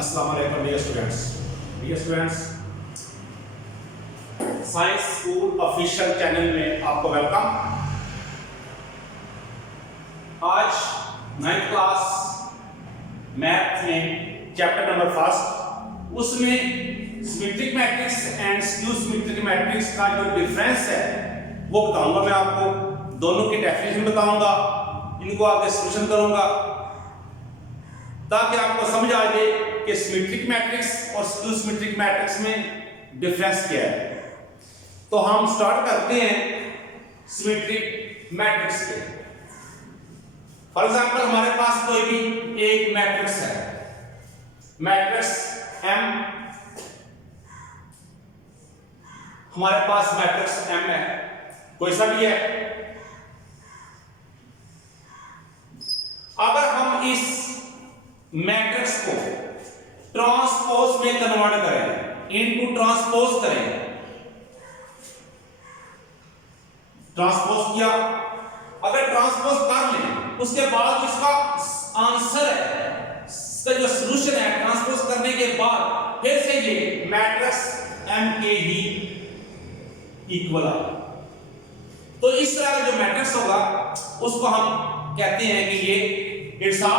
अस्सलाम वालेकुम dear students, science school official channel में आपको वेलकम। आज 9th क्लास मैथ में चैप्टर नंबर फर्स्ट, उसमें symmetric matrix and skew symmetric matrix का जो डिफरेंस है वो बताऊंगा। मैं आपको दोनों की डेफिनेशन बताऊंगा, इनको आगे सॉल्यूशन करूंगा ताकि आपको समझ आ जाए कि सिमेट्रिक मैट्रिक्स और स्क्यू सिमेट्रिक मैट्रिक्स में डिफरेंस क्या है। तो हम स्टार्ट करते हैं सिमेट्रिक मैट्रिक्स के। फॉर एग्जांपल हमारे पास कोई भी एक मैट्रिक्स है, मैट्रिक्स M, हमारे पास मैट्रिक्स M है, कोई सा भी है। अगर हम इस मैट्रिक्स को ट्रांसपोज में कन्वर्ट करें, इनटू ट्रांसपोज करें, ट्रांसपोज किया, अगर ट्रांसपोज कर लें उसके बाद इसका आंसर है, इसका जो सॉल्यूशन है ट्रांसपोज करने के बाद फिर से ये मैट्रिक्स M के ही इक्वल है। तो इस तरह का जो मैट्रिक्स होगा उसको हम कहते हैं कि ये इट्स अ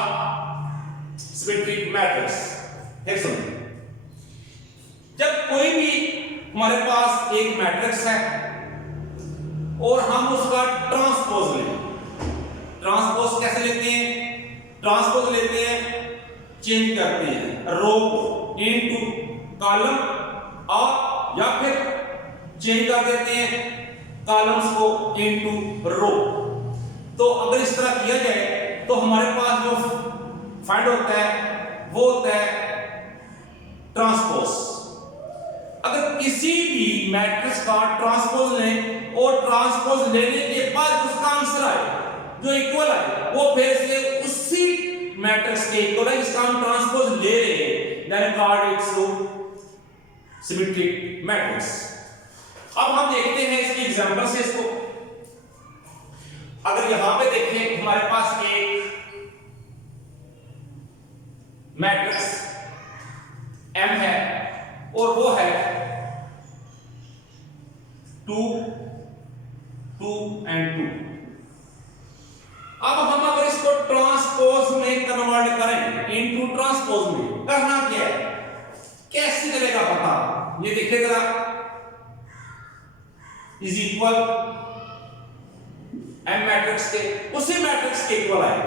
सिमेट्रिक मैट्रिक्स। एक सुनिए, जब कोई भी हमारे पास एक मैट्रिक्स है और हम उसका ट्रांसपोज लें, ट्रांसपोज कैसे लेते हैं? ट्रांसपोज लेते हैं, चेंज करते हैं रो इनटू कॉलम, और या फिर चेंज कर देते हैं कॉलम्स को इनटू रो। तो अगर इस तरह किया जाए तो हमारे पास जो फाइंड होता है वो होता है ट्रांसपोज। अगर किसी भी मैट्रिक्स का ट्रांसपोज लें और ट्रांसपोज लेने के बाद उसका आंसर आए जो इक्वल है, वो फिर से उसी मैट्रिक्स के इक्वल है जिसका हम ट्रांसपोज ले रहे हैं, then called it's symmetric matrix. अब हम देखते हैं इसकी एग्जांपल से इसको। अगर यहां पे देखें हमारे पास एक मैट्रिक्स M है और वो है 2 2 and 2। अब हम अगर इसको ट्रांसपोज में कन्वर्ट करें, इनटू ट्रांसपोज में करना क्या है, कैसे चलेगा पता? ये देखिए जरा, इज इक्वल M मैट्रिक्स के उसी मैट्रिक्स के इक्वल है।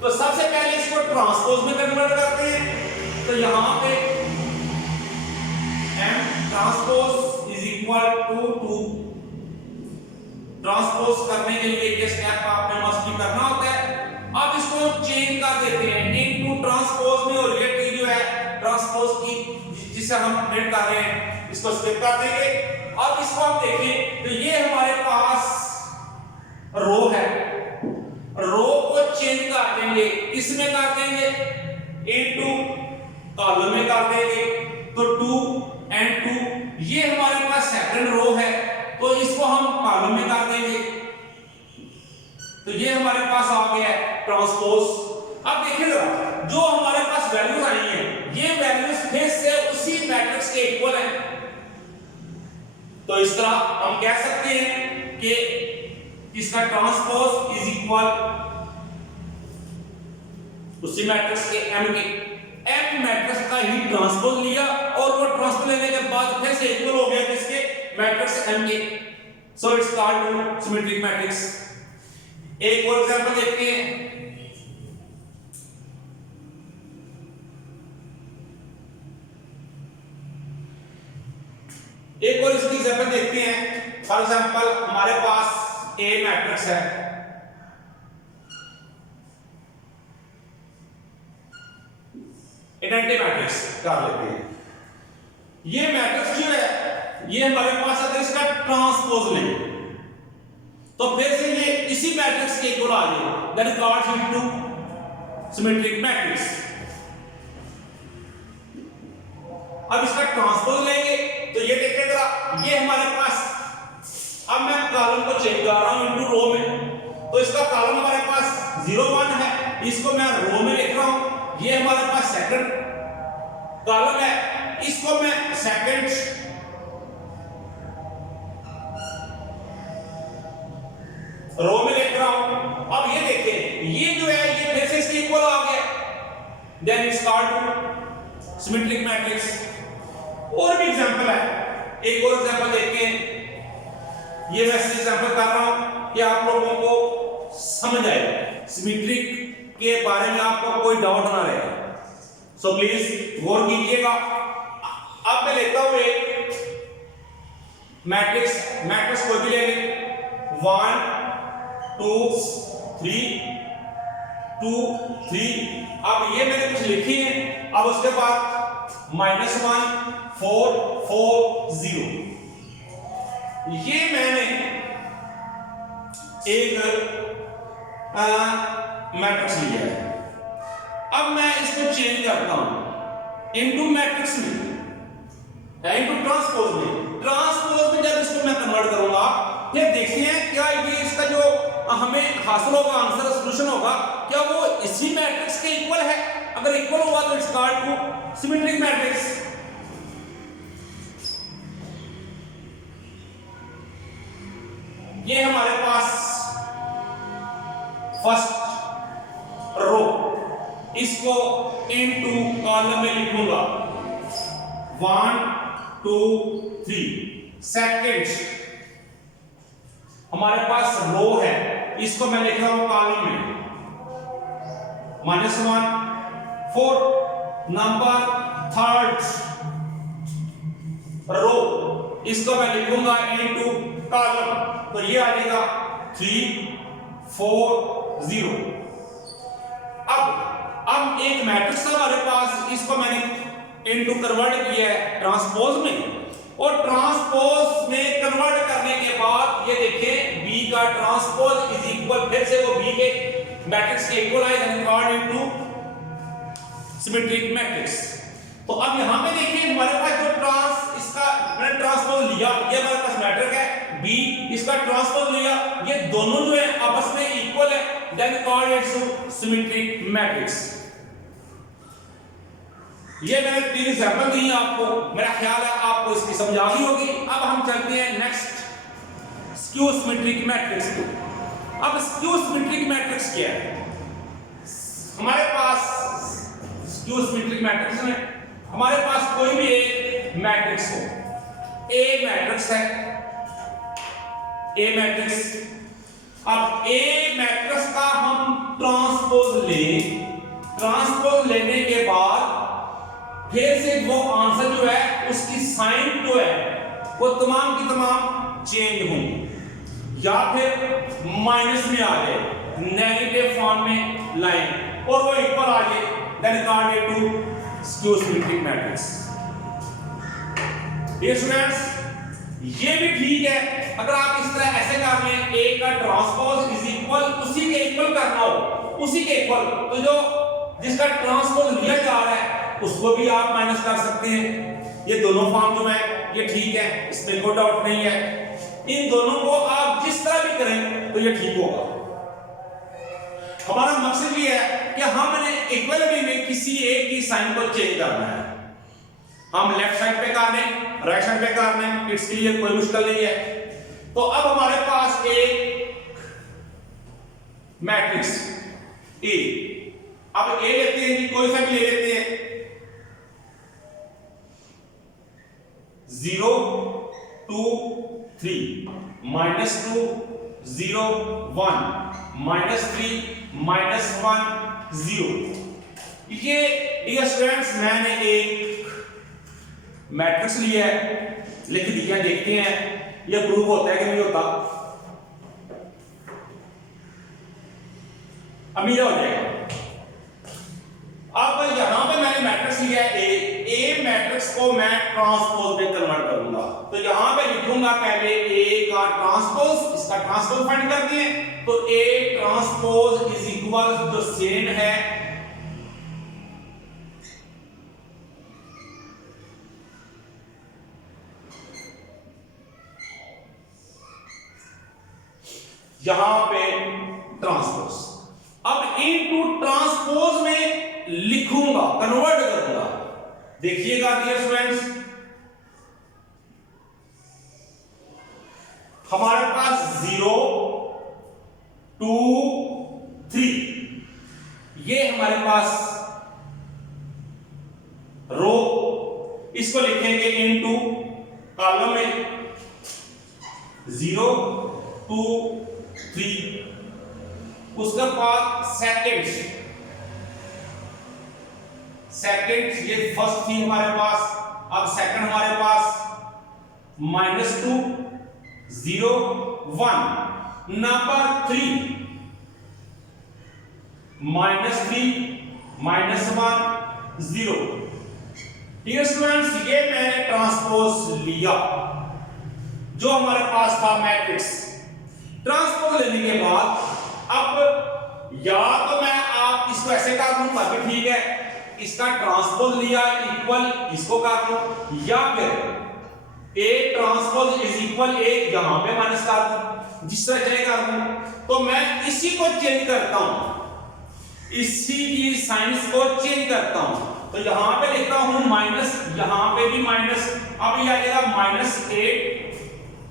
तो सबसे पहले इसको ट्रांसपोज में कन्वर्ट करते हैं। तो यहां पे M transpose is equal to 2। Transpose करने के लिए ये स्टेप आपने मस्ट भी करना होता है। अब इसको हम चेंज कर देते हैं इनटू ट्रांसपोज में, और ये टी जो है ट्रांसपोज की जिसे हम प्रिंट कर रहे हैं इसको स्किप कर देंगे। अब इसको हम देखें तो ये हमारे पास रो है, रो को चेंज कर देंगे, किसमें कर देंगे? इनटू कॉलम में कर देंगे। तो 2 and 2 ये हमारे पास सेकंड रो है, तो इसको हम कॉलम में कर देंगे। तो ये हमारे पास आ गया है ट्रांसपोज। अब देखिए जरा, जो हमारे पास वैल्यूज आई हैं ये वैल्यूज फिर से उसी मैट्रिक्स के इक्वल हैं। तो इस तरह हम कह सकते हैं कि इसका ट्रांसपोज इज इक्वल उसी मैट्रिक्स के M के, M मैट्रिक्स का ही ट्रांसपोज लिया और वो ट्रांसपोज लेने के बाद फिर से इक्वल हो गया किसके? मैट्रिक्स M के। So it's called symmetric matrix. एक और एग्जांपल देखते हैं। एक और इसकी एग्जांपल देखते हैं। फॉर एग्जांपल हमारे पास A मैट्रिक्स है, आइडेंटिटी मैट्रिक्स कर लेते हैं। ये मैट्रिक्स जो है ये हमारे पास अगर इसका ट्रांसपोज लें तो फिर से ये इसी मैट्रिक्स के इक्वल आ जाएगा, that is called into symmetric matrix. अब इसका ट्रांसपोज लेंगे तो ये देखिए जरा, ये हमारे पास, अब मैं कॉलम को चेंज कर रहा हूं इनटू रो में, तो इसका कॉलम हमारे पास 0 1 है, इसको मैं रो में लिख रहा हूं। ये हमारे पास सेकंड कॉलम है, इसको मैं सेकंड रो में लिख रहा हूं। अब ये देखिए, ये जो है ये फिर से इसके इक्वल आ गया, then it's called symmetric matrix. और भी एग्जांपल है, एक और एग्जांपल देखिए। ये मैं एग्जांपल कर रहा हूं कि आप लोगों को समझ आए, सिमेट्रिक के बारे में आपको कोई डाउट ना रहे, सो प्लीज गौर कीजिएगा। अब मैं लेता हूं एक मैट्रिक्स कोई भी ले लें, 1 2 3 2 3। अब ये मैंने कुछ लिखी है, अब उसके बाद -1 4 4 0। ये मैंने एक मैट्रिक्स लिया है। अब मैं इसको चेंज करता हूं इनटू मैट्रिक्स में, इनटू ट्रांसपोज में। ट्रांसपोज में जब इसको मैं कन्वर्ट करूंगा, फिर देखते हैं क्या ये इसका जो हमें हासिल होगा आंसर सॉल्यूशन होगा, क्या वो इसी मैट्रिक्स के इक्वल है। अगर इक्वल हुआ तो it's called to symmetric matrix. ये हमारे पास फर्स्ट रो, इसको इनटू कॉलम में लिखूंगा 1 2 3। सेकंड हमारे पास रो है, इसको मैं लिख रहा हूं कॉलम में -1 4। नंबर थर्ड रो, इसको मैं लिखूंगा इनटू कॉलम, तो ये आ जाएगा 3 4 0। अब एक मैट्रिक्स है हमारे पास, इसको मैंने इनटू कन्वर्ट किया है ट्रांसपोज में, और ट्रांसपोज में कन्वर्ट करने के बाद ये देखिए B का ट्रांसपोज इज इक्वल, फिर से वो B के मैट्रिक्स के इक्वल आएगा, कन्वर्ट इनटू सिमेट्रिक मैट्रिक्स। तो अब यहां पे देखिए हमारे पास जो इसका मैंने ट्रांसपोज लिया, ये हमारे पास मैट्रिक है B, इसका ट्रांसपोज लिया, ये दोनों जो है आपस में इक्वल है, then called it's symmetric matrix. ये मैंने 3 एग्जांपल दिए आपको, मेरा ख्याल है आपको इसकी समझ आ गई होगी। अब हम चलते हैं नेक्स्ट स्क्यू सिमेट्रिक मैट्रिक्स। अब स्क्यू सिमेट्रिक मैट्रिक्स क्या है? हमारे पास स्क्यू सिमेट्रिक मैट्रिक्स में हमारे पास कोई भी एक मैट्रिक्स हो, ए मैट्रिक्स है, ए मैट्रिक्स। अब ए मैट्रिक्स का हम ट्रांसपोज ट्रांसपोज लेने के बाद फिर से वो आंसर जो है उसकी साइन जो है वो तमाम की तमाम चेंज होंगी, या फिर माइनस में आ जाए, नेगेटिव फॉर्म में लाइन, और वो इक्वल आ जाए, then called it to skew symmetric matrix. Dear students, ये भी ठीक है अगर आप इस तरह ऐसे कर लें, ए का ट्रांसपोज इज इक्वल, उसी के इक्वल करना हो, उसी के इक्वल, तो जो जिसका ट्रांसपोज लिया जा रहा है उसको भी आप माइनस कर सकते हैं। ये दोनों फॉर्म जो है ये ठीक है, इसमें कोई डाउट नहीं है। इन दोनों को आप जिस तरह भी करें तो ये ठीक होगा। हमारा मकसद ये है कि हमने इक्वलिटी में किसी एक की साइन को चेंज करना है। हम लेफ्ट साइड पे कर लें, राइट साइड पे कर लें, इट्स क्लियर, कोई मुश्किल नहीं है। तो अब हमारे पास एक मैट्रिक्स ए, अब ए लेते हैं जी, कोई सा भी ले लेते हैं, 0 2 3 -2 0 1 -3 -1 0। ये डियर स्टूडेंट्स मैंने एक मैट्रिक्स लिया है, लिख दिया, देखते हैं ये प्रूफ होता है कि नहीं होता। अमीर हो जाएगा। अब यहां पे मैंने मैट्रिक्स लिया है ए मैट्रिक्स को मैं ट्रांसपोज में कन्वर्ट करूंगा, तो यहां पे लिखूंगा पहले ए का ट्रांसपोज, इसका ट्रांसपोज फाइंड करते हैं, तो ए ट्रांसपोज इज इक्वल जो सेम है यहां पे ट्रांसपोज। अब इनटू ट्रांसपोज में लिखूंगा, कन्वर्ट करूंगा, देखिएगा डियर स्टूडेंट्स, हमारे पास 0 2 3 ये हमारे पास रो, इसको लिखेंगे इनटू कॉलम में 0 2 3, उसके बाद सेकंड्स ये फर्स्ट थी हमारे पास, अब सेकंड हमारे पास -2 0 1, नंबर 3 -3 -1 0। डियर स्टूडेंट्स, ये मैंने ट्रांसपोज लिया जो हमारे पास था मैट्रिक्स। ट्रांसपोज लेने के बाद अब या तो मैं आप इसको ऐसे कर दूं ताकि ठीक है, इसका ट्रांसपोज लिया इक्वल इसको कर दूं, या फिर ए ट्रांसपोज इज इक्वल ए यहां पे माइनस कर दूं, जिस तरह चाहे कर दूं। तो मैं इसी को चेंज करता हूं, इसी की साइंस को चेंज करता हूं। तो यहां पे लिखता हूं माइनस, यहां पे भी माइनस, अब ये आ जाएगा -8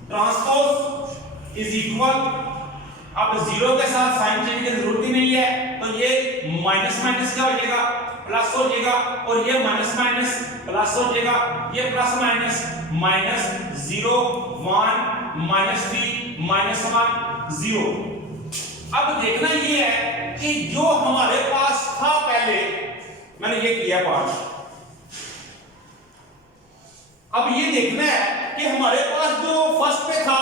ट्रांसपोज इज इक्वल, अब 0 के साथ साइन चेंज की जरूरत ही नहीं है, तो ये माइनस माइनस क्या हो जाएगा, प्लस हो जाएगा, और ये माइनस माइनस प्लस हो जाएगा, ये प्लस माइनस -0 1 -3 -1 0। अब देखना ये है कि जो हमारे पास था पहले, मैंने ये किया पार्ट, अब ये देखना है कि हमारे पास जो फर्स्ट पे था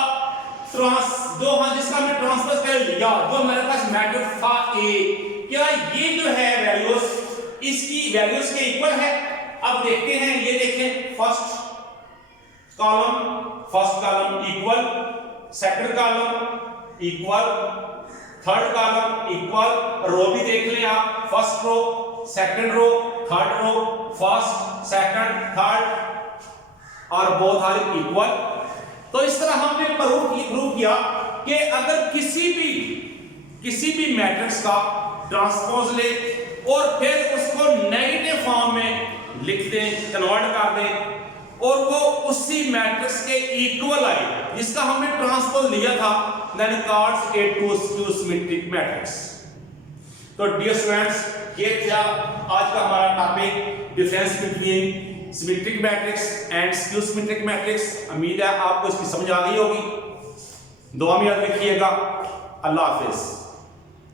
जिसका हमने ट्रांसपोज कर लिया, जो हमारे पास मैट्रिक्स था ए, क्या ये जो है वैल्यूज इसकी वैल्यूज के इक्वल है। अब देखते हैं, ये देखें, first column equal, second column equal, third column equal, row भी देख लें आप, first row second row third row, first second third और बोथ आर इक्वल। तो इस तरह हमने प्रूव किया कि अगर किसी भी मैट्रिक्स का ट्रांसपोज ले और फिर उसको नेगेटिव फॉर्म में लिख दें, कन्वर्ट कर दें, और वो उसी मैट्रिक्स के इक्वल आए जिसका हमने ट्रांसपोज लिया था, then called a to symmetric matrix. तो डियर स्टूडेंट्स, ये था आज का हमारा topic, difference between symmetric matrix and skew symmetric matrix. उम्मीद है आपको इसकी समझ आ गई होगी। दुआ में याद रखिएगा। अल्लाह हाफिज।